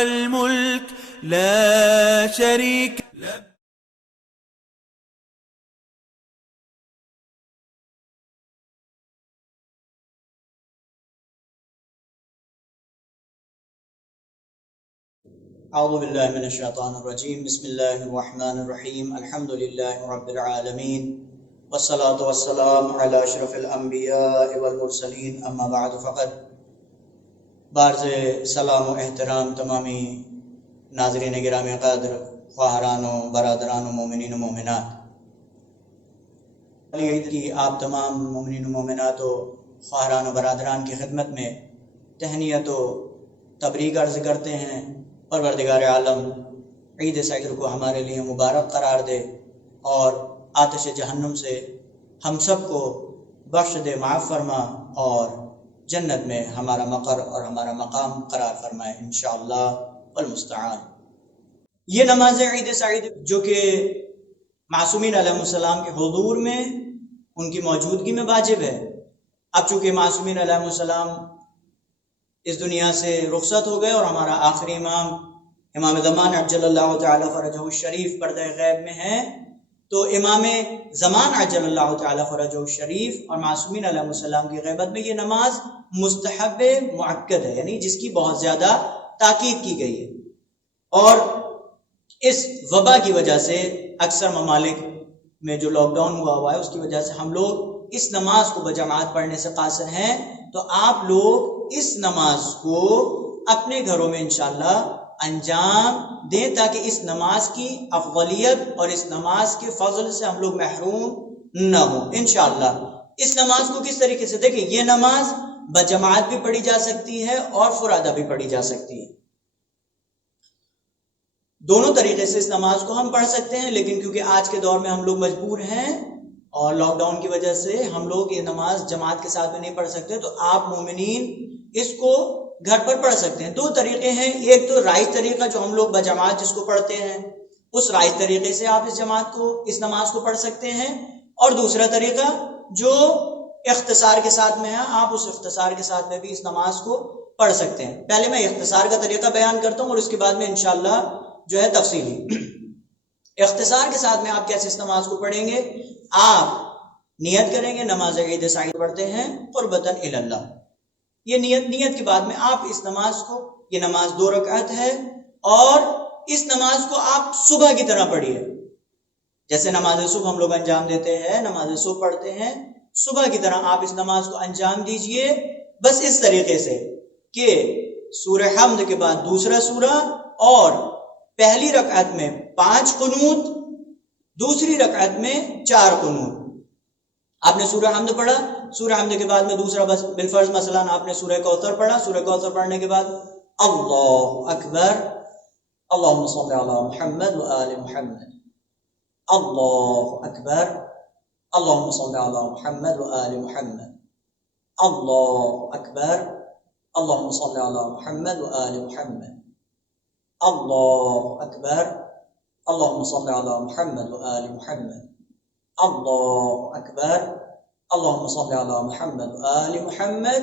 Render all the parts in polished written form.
الملك لا شريك له. اعوذ باللہ من الشیطان الرجیم بسم اللہ الرحمن الرحیم الحمد للہ رب العالمین والصلاة والسلام علی اشرف الانبیاء والمرسلین اما بعد فقط بعرض سلام و احترام تمامی ناظرین گرامی قدر خواہران و برادران و مومنین و مومنات، عید کی آپ تمام مومنین و مومنات و خواہران و برادران کی خدمت میں تہنیت و تبریک عرض کرتے ہیں۔ پروردگار عالم عید سعید کو ہمارے لیے مبارک قرار دے اور آتش جہنم سے ہم سب کو بخش دے، معاف فرما اور جنت میں ہمارا مقر اور ہمارا مقام قرار فرمائے انشاءاللہ والمستعان۔ یہ نماز عید سعید جو کہ معصومین علیہ السلام کے حضور میں، ان کی موجودگی میں واجب ہے۔ اب چونکہ معصومین علیہ السلام اس دنیا سے رخصت ہو گئے اور ہمارا آخری امام زمان عجل اللہ تعالی فرجہ الشریف پردہ غیب میں ہے، تو امام زمان عجل اللہ تعالی فرجہ الشریف اور معصومین علیہ السلام کی غیبت میں یہ نماز مستحب مؤکد ہے، یعنی جس کی بہت زیادہ تاکید کی گئی ہے۔ اور اس وبا کی وجہ سے اکثر ممالک میں جو لاک ڈاؤن ہوا ہے اس کی وجہ سے ہم لوگ اس نماز کو بجماعت پڑھنے سے قاصر ہیں، تو آپ لوگ اس نماز کو اپنے گھروں میں انشاءاللہ انجام دیں تاکہ اس نماز کی افضلیت اور اس نماز کے فضل سے ہم لوگ محروم نہ ہوں انشاءاللہ۔ اس نماز کو کس طریقے سے دیکھیں، یہ نماز بجماعت بھی پڑھی جا سکتی ہے اور فرادہ بھی پڑھی جا سکتی ہے، دونوں طریقے سے اس نماز کو ہم پڑھ سکتے ہیں، لیکن کیونکہ آج کے دور میں ہم لوگ مجبور ہیں اور لاک ڈاؤن کی وجہ سے ہم لوگ یہ نماز جماعت کے ساتھ میں نہیں پڑھ سکتے، تو آپ مومنین اس کو گھر پر پڑھ سکتے ہیں۔ دو طریقے ہیں، ایک تو رائج طریقہ جو ہم لوگ بجماعت جس کو پڑھتے ہیں، اس رائج طریقے سے آپ اس نماز کو پڑھ سکتے ہیں، اور دوسرا طریقہ جو اختصار کے ساتھ میں ہے، آپ اس اختصار کے ساتھ میں بھی اس نماز کو پڑھ سکتے ہیں۔ پہلے میں اختصار کا طریقہ بیان کرتا ہوں اور اس کے بعد میں انشاءاللہ جو ہے تفصیلی۔ اختصار کے ساتھ میں آپ کیسے اس نماز کو پڑھیں گے، آپ نیت کریں گے، نماز عید سعید پڑھتے ہیں قربتاً الی اللہ، یہ نیت کے بعد میں آپ اس نماز کو، یہ نماز 2 رکعت ہے، اور اس نماز کو آپ صبح کی طرح پڑھیے، جیسے نماز صبح ہم لوگ انجام دیتے ہیں، نماز صبح پڑھتے ہیں، صبح کی طرح آپ اس نماز کو انجام دیجئے، بس اس طریقے سے کہ سورہ حمد کے بعد دوسرا سورہ، اور پہلی رکعت میں 5 قنوت، دوسری رکعت میں 4 قنوت۔ آپ نے سورہ حمد پڑھا، سورہ حمد کے بعد میں دوسرا بس بالفرض مثلا آپ نے سورہ کوثر پڑھا، سورہ کوثر پڑھنے کے بعد اللہ اکبر، اللہم صلی علی محمد و آل محمد، اللہ اکبر، اللہم صلی علی محمد و آل محمد، اللہ اکبر، اللہم صلی علی محمد و آل محمد، اللہ اکبر، اللہم صلی علی محمد و آل محمد، اللہ اکبر، اللہم صلی علی محمد و آل محمد،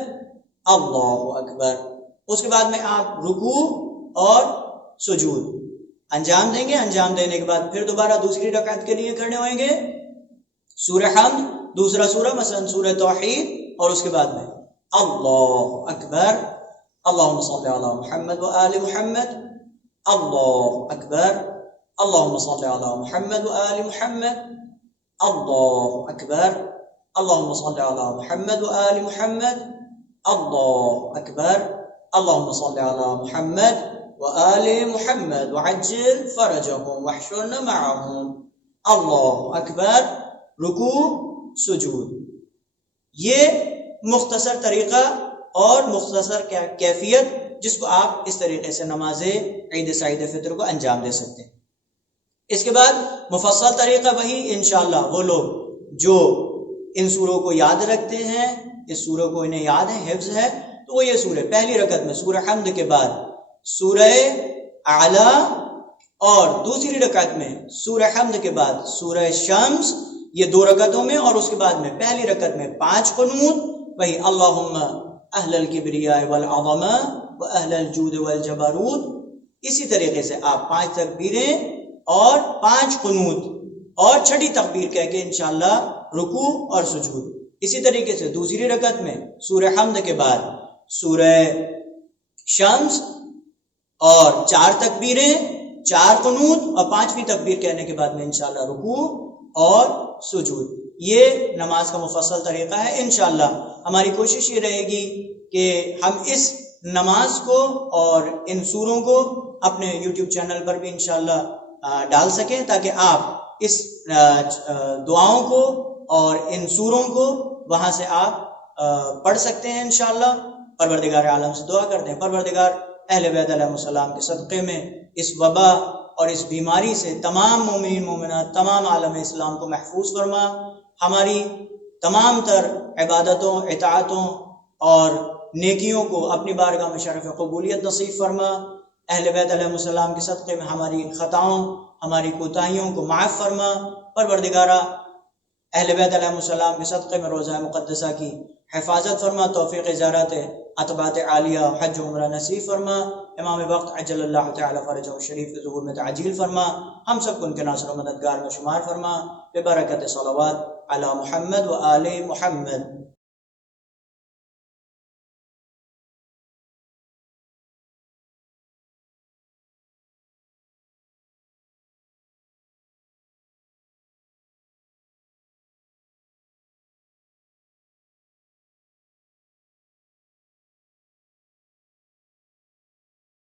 اللہ اکبر۔ اس کے بعد میں آپ رکوع اور سجود انجام دیں گے، انجام دینے کے بعد پھر دوبارہ دوسری رکعت کے لیے کھڑے ہوئیں گے، سورہ حمد، دوسرا سورہ مثلا سورہ توحید، اور اس کے بعد میں اللہ اکبر، اللہم صلی علی محمد و آل محمد، اللہ اکبر، اللہم صلی علی محمد و آل محمد، اللہ اکبر، اللہم صلی علی محمد و آل محمد، اللہ اکبر، اللہم صلی علی محمد و آل محمد وعجل فرجہم واحشرنا معہم، اللہ اکبر، رکوع سجود۔ یہ مختصر طریقہ اور مختصر کیفیت جس کو آپ اس طریقے سے نماز عید سعید فطر کو انجام دے سکتے ہیں۔ اس کے بعد مفصل طریقہ وہی انشاءاللہ، وہ لوگ جو ان سوروں کو یاد رکھتے ہیں، اس سوروں کو انہیں یاد ہے، حفظ ہے، تو وہ یہ سورہ پہلی رکعت میں سورہ حمد کے بعد سورہ اعلیٰ، اور دوسری رکعت میں سورہ حمد کے بعد سورہ شمس، یہ 2 رکعتوں میں، اور اس کے بعد میں پہلی رکعت میں 5 قنوت، وہی اللہم اہل الکبریاء والعظمہ و اہل الجود والجبروت، اسی طریقے سے آپ 5 تکبیریں اور 5 قنوت اور چھٹی تکبیر کہہ کے انشاءاللہ رکوع اور سجود. اسی طریقے سے دوسری رکعت میں سورہ حمد کے بعد سورہ شمس اور 4 تکبیریں، 4 قنوت اور 5ویں تکبیر کہنے کے بعد میں انشاءاللہ رکوع اور سجود. یہ نماز کا مفصل طریقہ ہے. انشاءاللہ ہماری کوشش یہ رہے گی کہ ہم اس نماز کو اور ان سوروں کو اپنے یوٹیوب چینل پر بھی انشاءاللہ ڈال سکیں، تاکہ آپ اس دعاؤں کو اور ان سوروں کو وہاں سے آپ پڑھ سکتے ہیں انشاءاللہ. پروردگار عالم سے دعا کرتے ہیں، پروردگار اہل بیت علیہ السلام کے صدقے میں اس وبا اور اس بیماری سے تمام مومنین مومنات، تمام عالم اسلام کو محفوظ فرما. ہماری تمام تر عبادتوں، اطاعتوں اور نیکیوں کو اپنی بارگاہ میں شرف قبولیت نصیب فرما. اہل بیت علیہ السلام کے صدقے میں ہماری خطاؤں، ہماری کوتاہیوں کو معاف فرما. پروردگارہ اہل بیت علیہ السلام کے صدقے میں روضہ مقدسہ کی حفاظت فرما، توفیق زیارت عتبات عالیہ، حج و عمرہ نصیب فرما. امام وقت عجل اللہ تعالی فرجہ شریف کے ظہور میں تعجیل فرما. ہم سب کو ان کے ناصر و مددگار میں شمار فرما. ببرکت صلوات علی محمد و آل محمد.